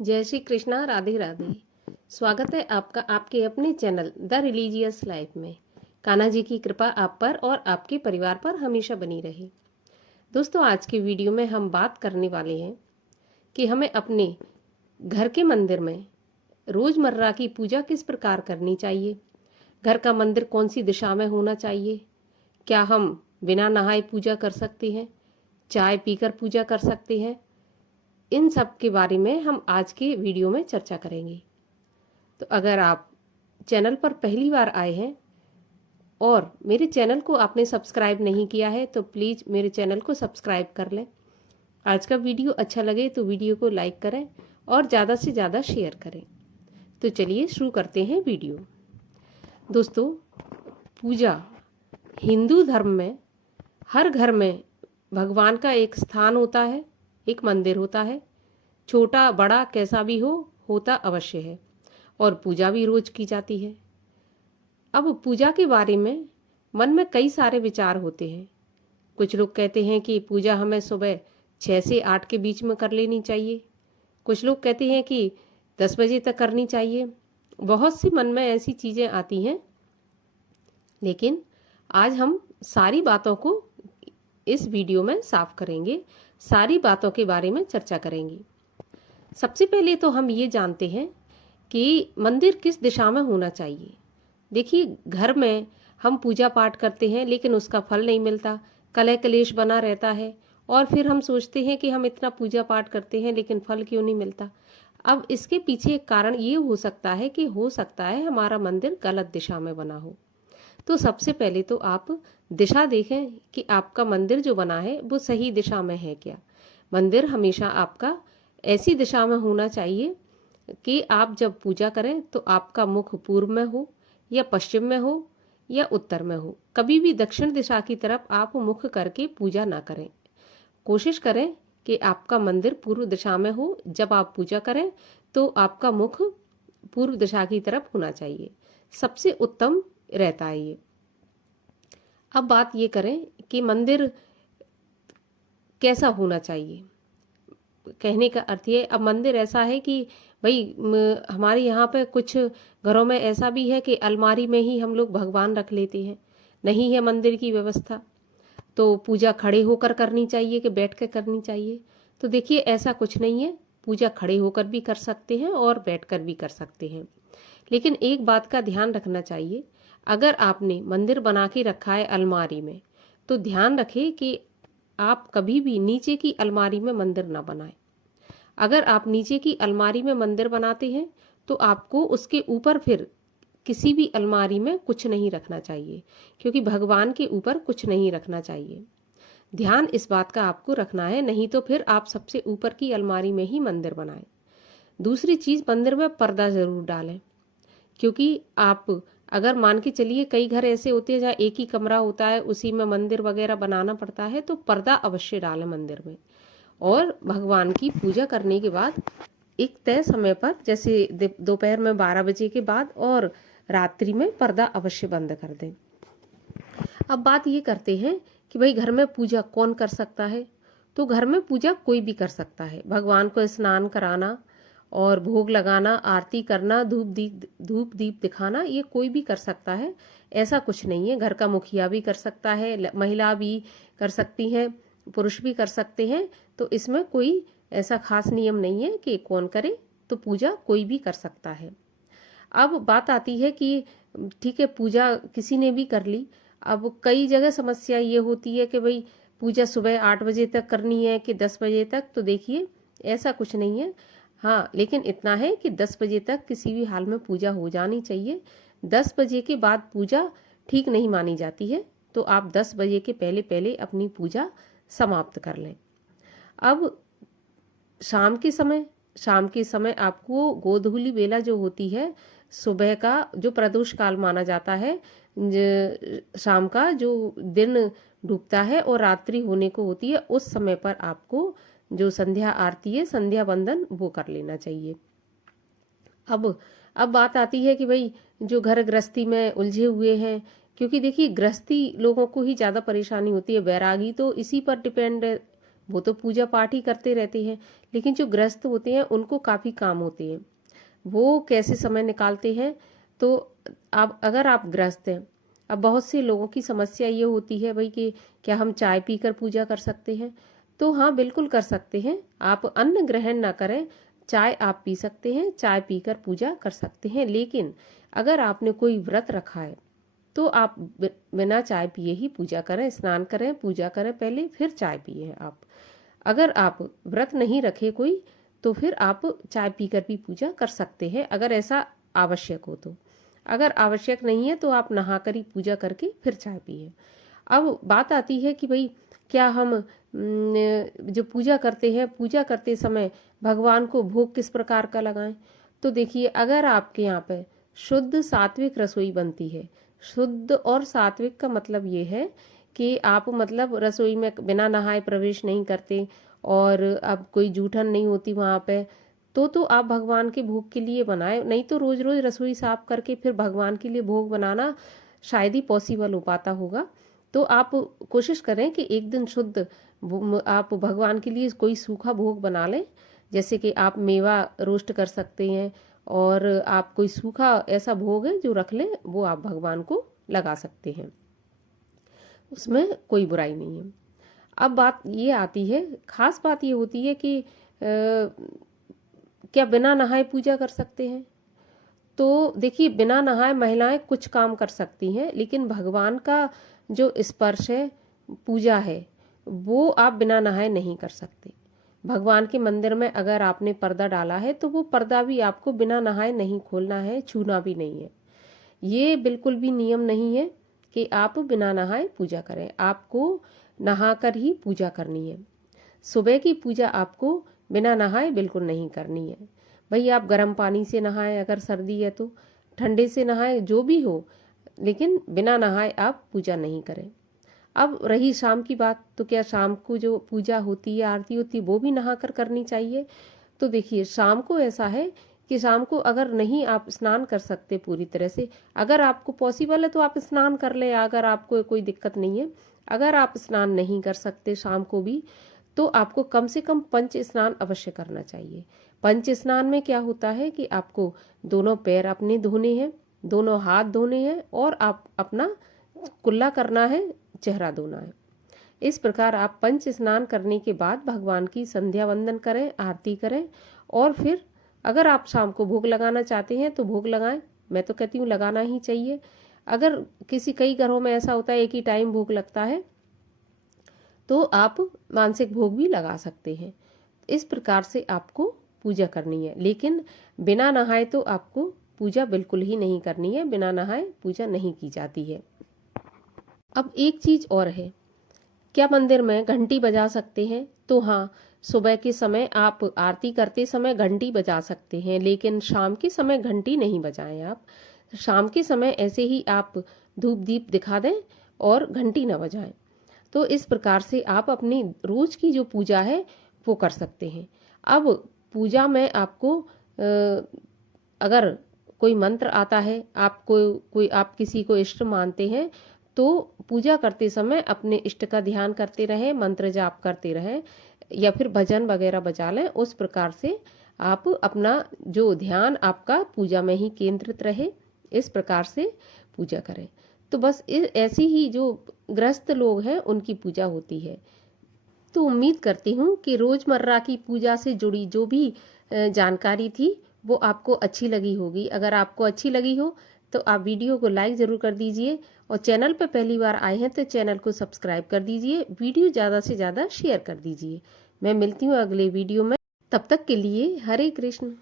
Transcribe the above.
जय श्री कृष्णा। राधे राधे। स्वागत है आपका आपके अपने चैनल द रिलीजियस लाइफ में। कान्हा जी की कृपा आप पर और आपके परिवार पर हमेशा बनी रहे। दोस्तों, आज के वीडियो में हम बात करने वाले हैं कि हमें अपने घर के मंदिर में रोज़मर्रा की पूजा किस प्रकार करनी चाहिए। घर का मंदिर कौन सी दिशा में होना चाहिए। क्या हम बिना नहाए पूजा कर सकते हैं, चाय पीकर पूजा कर सकते हैं। इन सब के बारे में हम आज के वीडियो में चर्चा करेंगे। तो अगर आप चैनल पर पहली बार आए हैं और मेरे चैनल को आपने सब्सक्राइब नहीं किया है तो प्लीज़ मेरे चैनल को सब्सक्राइब कर लें। आज का वीडियो अच्छा लगे तो वीडियो को लाइक करें और ज़्यादा से ज़्यादा शेयर करें। तो चलिए शुरू करते हैं वीडियो। दोस्तों, पूजा हिंदू धर्म में हर घर में भगवान का एक स्थान होता है, एक मंदिर होता है। छोटा बड़ा कैसा भी हो, होता अवश्य है और पूजा भी रोज की जाती है। अब पूजा के बारे में मन में कई सारे विचार होते हैं। कुछ लोग कहते हैं कि पूजा हमें सुबह 6 से 8 के बीच में कर लेनी चाहिए। कुछ लोग कहते हैं कि 10 बजे तक करनी चाहिए। बहुत सी मन में ऐसी चीज़ें आती हैं, लेकिन आज हम सारी बातों को इस वीडियो में साफ करेंगे, सारी बातों के बारे में चर्चा करेंगे। सबसे पहले तो हम ये जानते हैं कि मंदिर किस दिशा में होना चाहिए। देखिए, घर में हम पूजा पाठ करते हैं लेकिन उसका फल नहीं मिलता, कलह कलेश बना रहता है और फिर हम सोचते हैं कि हम इतना पूजा पाठ करते हैं लेकिन फल क्यों नहीं मिलता। अब इसके पीछे एक कारण ये हो सकता है कि हो सकता है हमारा मंदिर गलत दिशा में बना हो। तो सबसे पहले तो आप दिशा देखें कि आपका मंदिर जो बना है वो सही दिशा में है क्या। मंदिर हमेशा आपका ऐसी दिशा में होना चाहिए कि आप जब पूजा करें तो आपका मुख पूर्व में हो या पश्चिम में हो या उत्तर में हो। कभी भी दक्षिण दिशा की तरफ आप मुख करके पूजा ना करें। कोशिश करें कि आपका मंदिर पूर्व दिशा में हो। जब आप पूजा करें तो आपका मुख पूर्व दिशा की तरफ होना चाहिए, सबसे उत्तम रहता है ये। अब बात ये करें कि मंदिर कैसा होना चाहिए। कहने का अर्थ ये, अब मंदिर ऐसा है कि भाई हमारे यहाँ पे कुछ घरों में ऐसा भी है कि अलमारी में ही हम लोग भगवान रख लेते हैं। नहीं है मंदिर की व्यवस्था तो पूजा खड़े होकर करनी चाहिए कि बैठ कर करनी चाहिए। तो देखिए, ऐसा कुछ नहीं है। पूजा खड़े होकर भी कर सकते हैं और बैठकर भी कर सकते हैं। लेकिन एक बात का ध्यान रखना चाहिए, अगर आपने मंदिर बना के रखा है अलमारी में तो ध्यान रखें कि आप कभी भी नीचे की अलमारी में मंदिर ना बनाएं। अगर आप नीचे की अलमारी में मंदिर बनाते हैं तो आपको उसके ऊपर फिर किसी भी अलमारी में कुछ नहीं रखना चाहिए, क्योंकि भगवान के ऊपर कुछ नहीं रखना चाहिए। ध्यान इस बात का आपको रखना है, नहीं तो फिर आप सबसे ऊपर की अलमारी में ही मंदिर बनाएं। दूसरी चीज़, मंदिर में पर्दा ज़रूर डालें, क्योंकि आप अगर मान के चलिए कई घर ऐसे होते हैं जहाँ एक ही कमरा होता है, उसी में मंदिर वगैरह बनाना पड़ता है, तो पर्दा अवश्य डालें मंदिर में। और भगवान की पूजा करने के बाद एक तय समय पर, जैसे दोपहर में 12 बजे के बाद और रात्रि में पर्दा अवश्य बंद कर दें। अब बात ये करते हैं कि भाई घर में पूजा कौन कर सकता है। तो घर में पूजा कोई भी कर सकता है। भगवान को स्नान कराना और भोग लगाना, आरती करना, धूप दीप दिखाना, ये कोई भी कर सकता है। ऐसा कुछ नहीं है। घर का मुखिया भी कर सकता है, महिला भी कर सकती है, पुरुष भी कर सकते हैं। तो इसमें कोई ऐसा खास नियम नहीं है कि कौन करे, तो पूजा कोई भी कर सकता है। अब बात आती है कि ठीक है, पूजा किसी ने भी कर ली। अब कई जगह समस्या ये होती है कि भाई पूजा सुबह 8 बजे तक करनी है कि 10 बजे तक। तो देखिए, ऐसा कुछ नहीं है। हाँ, लेकिन इतना है कि 10 बजे तक किसी भी हाल में पूजा हो जानी चाहिए। 10 बजे के बाद पूजा ठीक नहीं मानी जाती है, तो आप 10 बजे के पहले पहले अपनी पूजा समाप्त कर लें। अब शाम के समय आपको गोधूली बेला जो होती है, सुबह का जो प्रदोष काल माना जाता है, शाम का जो दिन डूबता है और रात्रि होने को होती है, उस समय पर आपको जो संध्या आरती है, संध्या वंदन, वो कर लेना चाहिए। अब बात आती है कि भाई जो घर गृहस्थी में उलझे हुए हैं, क्योंकि देखिए गृहस्थी लोगों को ही ज़्यादा परेशानी होती है। बैरागी तो इसी पर डिपेंड है, वो तो पूजा पाठ ही करते रहते हैं। लेकिन जो गृहस्थ होते हैं उनको काफ़ी काम होते हैं। वो कैसे समय निकालते हैं? तो अब अगर आप गृहस्थ हैं, अब बहुत से लोगों की समस्या ये होती है भाई कि क्या हम चाय पीकर पूजा कर सकते हैं? तो हाँ, बिल्कुल कर सकते हैं। आप अन्न ग्रहण ना करें, चाय आप पी सकते हैं, चाय पीकर पूजा कर सकते हैं। लेकिन अगर आपने कोई व्रत रखा है तो आप बिना चाय पिए ही पूजा करें, स्नान करें, पूजा करें पहले, फिर चाय पिए आप। अगर आप व्रत नहीं रखे कोई, तो फिर आप चाय पीकर भी पूजा कर सकते हैं, अगर ऐसा आवश्यक हो तो। अगर आवश्यक नहीं है तो आप नहाकर ही पूजा करके फिर चाय पिए। अब बात आती है कि भाई क्या हम जो पूजा करते हैं, पूजा करते समय भगवान को भोग किस प्रकार का लगाएं? तो देखिए, अगर आपके यहाँ पे शुद्ध सात्विक रसोई बनती है, शुद्ध और सात्विक का मतलब ये है कि आप मतलब रसोई में बिना नहाए प्रवेश नहीं करते और अब कोई जूठन नहीं होती वहाँ पे, तो आप भगवान के भोग के लिए बनाए। नहीं तो रोज रोज रसोई साफ करके फिर भगवान के लिए भोग बनाना शायद ही पॉसिबल हो पाता होगा। तो आप कोशिश करें कि एक दिन शुद्ध आप भगवान के लिए कोई सूखा भोग बना लें। जैसे कि आप मेवा रोस्ट कर सकते हैं और आप कोई सूखा ऐसा भोग है जो रख लें, वो आप भगवान को लगा सकते हैं, उसमें कोई बुराई नहीं है। अब बात ये आती है, खास बात ये होती है कि क्या बिना नहाए पूजा कर सकते हैं? तो देखिए, बिना नहाए महिलाएं कुछ काम कर सकती हैं, लेकिन भगवान का जो स्पर्श है, पूजा है, वो आप बिना नहाए नहीं कर सकते। भगवान के मंदिर में अगर आपने पर्दा डाला है तो वो पर्दा भी आपको बिना नहाए नहीं खोलना है, छूना भी नहीं है। ये बिल्कुल भी नियम नहीं है कि आप बिना नहाए पूजा करें। आपको नहाकर ही पूजा करनी है। सुबह की पूजा आपको बिना नहाए बिल्कुल नहीं करनी है। भाई आप गर्म पानी से नहाएं, अगर सर्दी है तो ठंडे से नहाएं, जो भी हो, लेकिन बिना नहाए आप पूजा नहीं करें। अब रही शाम की बात, तो क्या शाम को जो पूजा होती है, आरती होती है, वो भी नहाकर करनी चाहिए? तो देखिए, शाम को ऐसा है कि शाम को अगर नहीं आप स्नान कर सकते पूरी तरह से, अगर आपको पॉसिबल है तो आप स्नान कर लें, अगर आपको कोई दिक्कत नहीं है। अगर आप स्नान नहीं कर सकते शाम को भी, तो आपको कम से कम पंच स्नान अवश्य करना चाहिए। पंच स्नान में क्या होता है कि आपको दोनों पैर अपने धोने हैं, दोनों हाथ धोने हैं और आप अपना कुल्ला करना है, चेहरा धोना है। इस प्रकार आप पंच स्नान करने के बाद भगवान की संध्या वंदन करें, आरती करें और फिर अगर आप शाम को भोग लगाना चाहते हैं तो भोग लगाएं। मैं तो कहती हूँ लगाना ही चाहिए। अगर कई घरों में ऐसा होता है एक ही टाइम भोग लगता है, तो आप मानसिक भोग भी लगा सकते हैं। इस प्रकार से आपको पूजा करनी है, लेकिन बिना नहाए तो आपको पूजा बिल्कुल ही नहीं करनी है। बिना नहाए पूजा नहीं की जाती है। अब एक चीज और है, क्या मंदिर में घंटी बजा सकते हैं? तो हाँ, सुबह के समय आप आरती करते समय घंटी बजा सकते हैं, लेकिन शाम के समय घंटी नहीं बजाएं आप। शाम के समय ऐसे ही आप धूप दीप दिखा दें और घंटी न बजाएं। तो इस प्रकार से आप अपनी रोज की जो पूजा है वो कर सकते हैं। अब पूजा में आपको अगर कोई मंत्र आता है, आप किसी को इष्ट मानते हैं, तो पूजा करते समय अपने इष्ट का ध्यान करते रहें, मंत्र जाप करते रहें या फिर भजन वगैरह बजा लें। उस प्रकार से आप अपना जो ध्यान आपका पूजा में ही केंद्रित रहे, इस प्रकार से पूजा करें। तो बस ऐसी ही जो गृहस्थ लोग हैं उनकी पूजा होती है। तो उम्मीद करती हूँ कि रोजमर्रा की पूजा से जुड़ी जो भी जानकारी थी वो आपको अच्छी लगी होगी। अगर आपको अच्छी लगी हो तो आप वीडियो को लाइक ज़रूर कर दीजिए और चैनल पर पहली बार आए हैं तो चैनल को सब्सक्राइब कर दीजिए। वीडियो ज़्यादा से ज़्यादा शेयर कर दीजिए। मैं मिलती हूँ अगले वीडियो में, तब तक के लिए हरे कृष्ण।